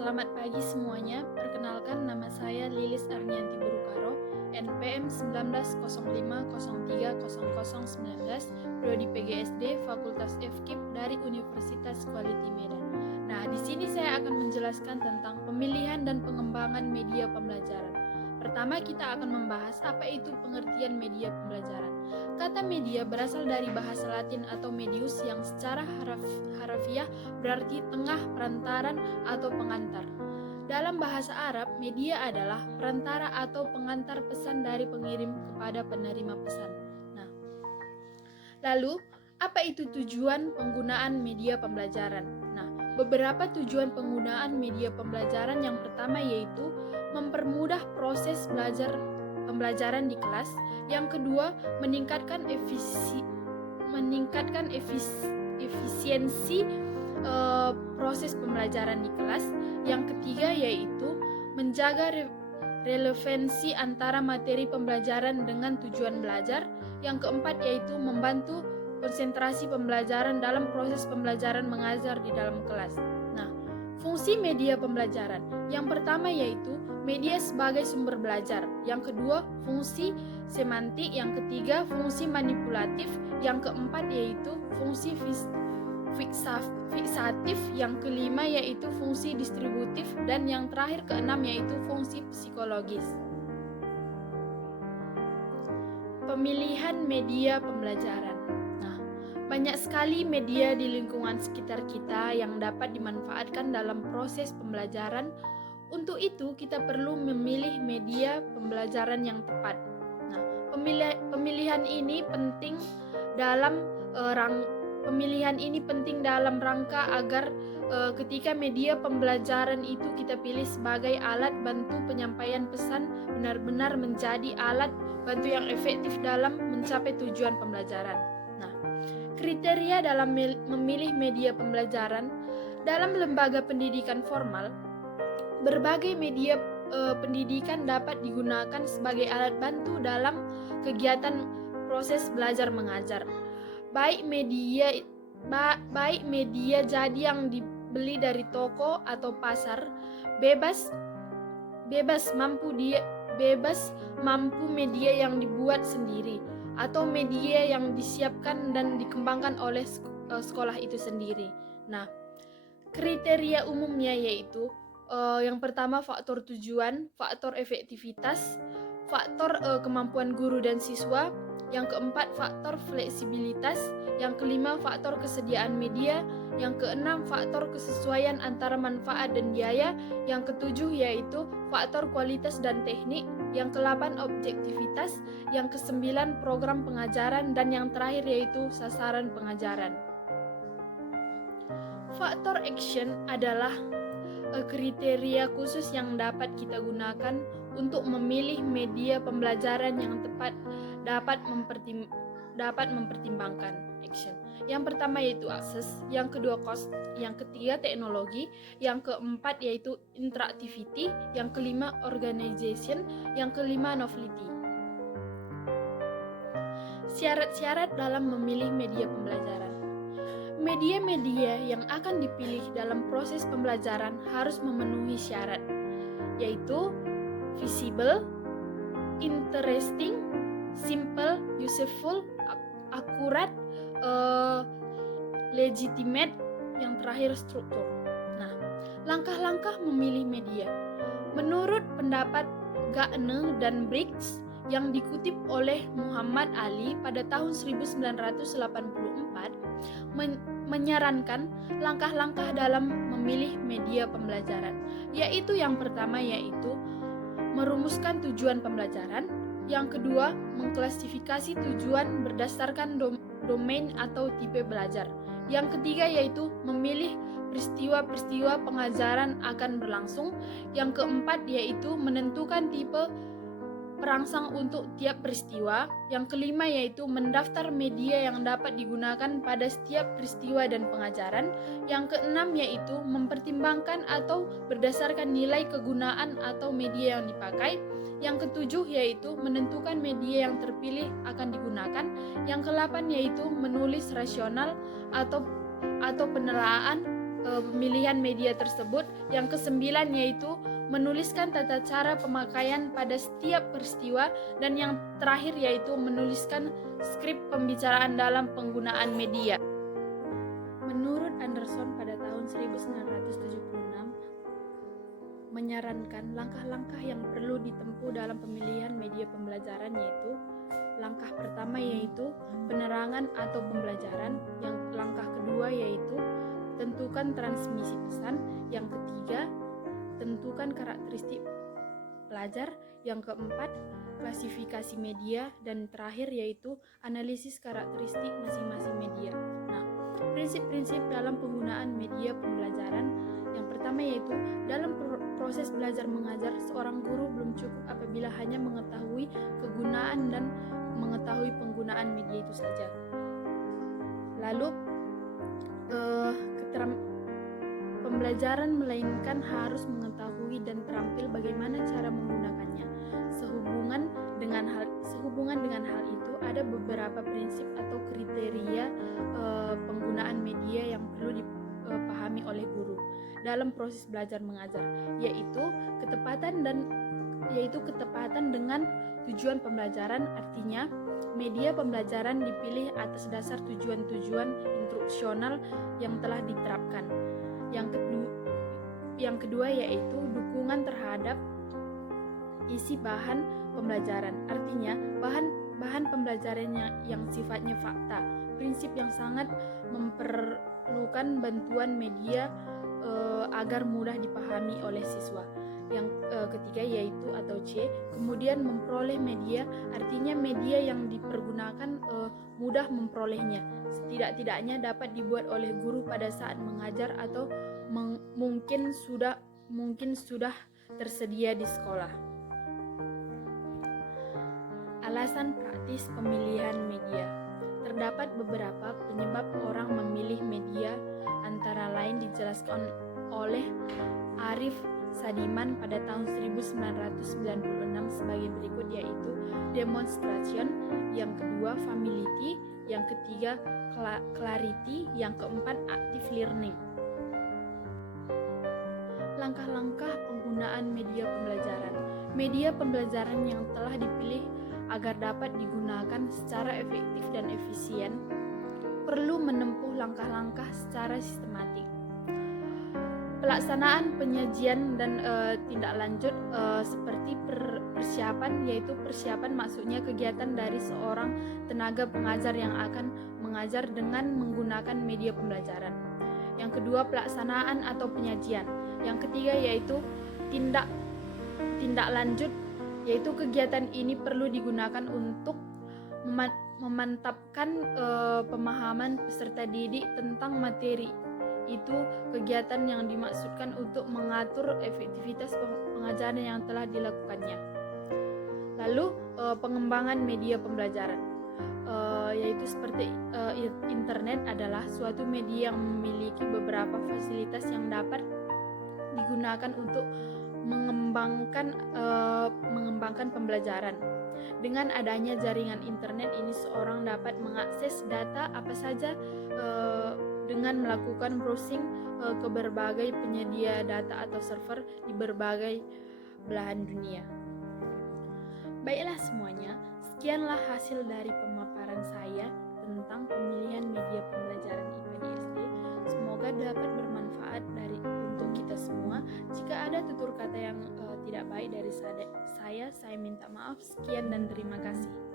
Selamat pagi semuanya. Perkenalkan, nama saya Lilis Arnianti Burukaro, NPM 1905030019, Prodi PGSD Fakultas FKIP dari Universitas Quality Medan. Nah, di sini saya akan menjelaskan tentang pemilihan dan pengembangan media pembelajaran. Pertama, kita akan membahas apa itu pengertian media pembelajaran. Kata media berasal dari bahasa Latin atau medius yang secara harafiah berarti tengah, perantaran, atau pengantar. Dalam bahasa Arab, media adalah perantara atau pengantar pesan dari pengirim kepada penerima pesan. Nah, lalu apa itu tujuan penggunaan media pembelajaran? Nah, beberapa tujuan penggunaan media pembelajaran yang pertama yaitu mempermudah proses pembelajaran di kelas. Yang kedua, meningkatkan efisiensi proses pembelajaran di kelas. Yang ketiga yaitu menjaga relevansi antara materi pembelajaran dengan tujuan belajar. Yang keempat yaitu membantu konsentrasi pembelajaran dalam proses pembelajaran mengajar di dalam kelas. Nah, fungsi media pembelajaran. Yang pertama yaitu media sebagai sumber belajar. Yang kedua, fungsi semantik. Yang ketiga, fungsi manipulatif. Yang keempat yaitu fungsi fiksatif. Yang kelima yaitu fungsi distributif. Dan yang terakhir keenam yaitu fungsi psikologis. Pemilihan media pembelajaran. Nah, banyak sekali media di lingkungan sekitar kita yang dapat dimanfaatkan dalam proses pembelajaran. Untuk itu, kita perlu memilih media pembelajaran yang tepat. Nah, pemilihan ini penting dalam rangka agar ketika media pembelajaran itu kita pilih sebagai alat bantu penyampaian pesan benar-benar menjadi alat bantu yang efektif dalam mencapai tujuan pembelajaran. Nah, kriteria dalam memilih media pembelajaran dalam lembaga pendidikan formal. Berbagai media pendidikan dapat digunakan sebagai alat bantu dalam kegiatan proses belajar mengajar. Baik media jadi yang dibeli dari toko atau pasar, bebas mampu media yang dibuat sendiri, atau media yang disiapkan dan dikembangkan oleh sekolah itu sendiri. Nah, kriteria umumnya yaitu yang pertama faktor tujuan, faktor efektivitas, faktor kemampuan guru dan siswa. Yang keempat faktor fleksibilitas. Yang kelima faktor kesediaan media. Yang keenam faktor kesesuaian antara manfaat dan biaya. Yang ketujuh yaitu faktor kualitas dan teknik. Yang kedelapan objektivitas. Yang kesembilan program pengajaran. Dan yang terakhir yaitu sasaran pengajaran. Faktor action adalah kriteria khusus yang dapat kita gunakan untuk memilih media pembelajaran yang tepat dapat mempertimbangkan action. Yang pertama yaitu akses, yang kedua cost, yang ketiga teknologi, yang keempat yaitu interactivity, yang kelima organization, yang kelima novelty. Syarat-syarat dalam memilih media pembelajaran. Media-media yang akan dipilih dalam proses pembelajaran harus memenuhi syarat, yaitu visible, interesting, simple, useful, akurat, legitimate, yang terakhir struktur. Nah, langkah-langkah memilih media. Menurut pendapat Gardner dan Briggs yang dikutip oleh Muhammad Ali pada tahun 1984, menyarankan langkah-langkah dalam memilih media pembelajaran, yaitu yang pertama yaitu merumuskan tujuan pembelajaran, yang kedua mengklasifikasi tujuan berdasarkan domain atau tipe belajar, yang ketiga yaitu memilih peristiwa-peristiwa pengajaran akan berlangsung, yang keempat yaitu menentukan tipe perangsang untuk tiap peristiwa. Yang kelima yaitu mendaftar media yang dapat digunakan pada setiap peristiwa dan pengajaran. Yang keenam yaitu mempertimbangkan atau berdasarkan nilai kegunaan atau media yang dipakai. Yang ketujuh yaitu menentukan media yang terpilih akan digunakan. Yang kedelapan yaitu menulis rasional atau penelaah pemilihan media tersebut. Yang kesembilan yaitu menuliskan tata cara pemakaian pada setiap peristiwa, dan yang terakhir yaitu menuliskan skrip pembicaraan dalam penggunaan media. Menurut Anderson pada tahun 1976 menyarankan langkah-langkah yang perlu ditempuh dalam pemilihan media pembelajaran, yaitu langkah pertama yaitu penerangan atau pembelajaran, yang langkah kedua yaitu tentukan transmisi pesan, yang ketiga tentukan karakteristik pelajar, yang keempat klasifikasi media, dan terakhir yaitu analisis karakteristik masing-masing media. Nah, prinsip-prinsip dalam penggunaan media pembelajaran yang pertama yaitu dalam proses belajar mengajar, seorang guru belum cukup apabila hanya mengetahui kegunaan dan mengetahui penggunaan media itu saja. Lalu pembelajaran melainkan harus mengetahui dan terampil bagaimana cara menggunakannya. Sehubungan dengan hal itu ada beberapa prinsip atau kriteria penggunaan media yang perlu dipahami oleh guru dalam proses belajar mengajar, yaitu ketepatan dengan tujuan pembelajaran. Artinya media pembelajaran dipilih atas dasar tujuan-tujuan instruksional yang telah diterapkan. Yang kedua yaitu dukungan terhadap isi bahan pembelajaran. Artinya bahan pembelajaran yang sifatnya fakta. Prinsip yang sangat memerlukan bantuan media agar mudah dipahami oleh siswa. Yang ketiga yaitu atau C, kemudian memperoleh media. Artinya media yang dipergunakan mudah memperolehnya. Setidak-tidaknya dapat dibuat oleh guru pada saat mengajar atau mungkin sudah tersedia di sekolah. Alasan praktis pemilihan media. Terdapat beberapa penyebab orang memilih media, antara lain dijelaskan oleh Arif Sadiman pada tahun 1996 sebagai berikut, yaitu demonstration, yang kedua familiarity, yang ketiga clarity, yang keempat active learning. Langkah-langkah penggunaan media pembelajaran. Media pembelajaran yang telah dipilih agar dapat digunakan secara efektif dan efisien perlu menempuh langkah-langkah secara sistematik. Pelaksanaan penyajian dan tindak lanjut seperti persiapan, yaitu persiapan maksudnya kegiatan dari seorang tenaga pengajar yang akan mengajar dengan menggunakan media pembelajaran. Yang kedua, pelaksanaan atau penyajian. Yang ketiga yaitu tindak lanjut, yaitu kegiatan ini perlu digunakan untuk memantapkan pemahaman peserta didik tentang materi. Itu kegiatan yang dimaksudkan untuk mengatur efektivitas pengajaran yang telah dilakukannya. Lalu pengembangan media pembelajaran, yaitu seperti internet adalah suatu media yang memiliki beberapa fasilitas yang dapat digunakan untuk mengembangkan pembelajaran. Dengan adanya jaringan internet ini, seorang dapat mengakses data apa saja dengan melakukan browsing ke berbagai penyedia data atau server di berbagai belahan dunia. Baiklah semuanya, sekianlah hasil dari pemaparan saya tentang pemilihan media pembelajaran IPA di SD. Semoga dapat bermanfaat untuk kita semua. Jika ada tutur kata yang tidak baik dari saya minta maaf. Sekian dan terima kasih.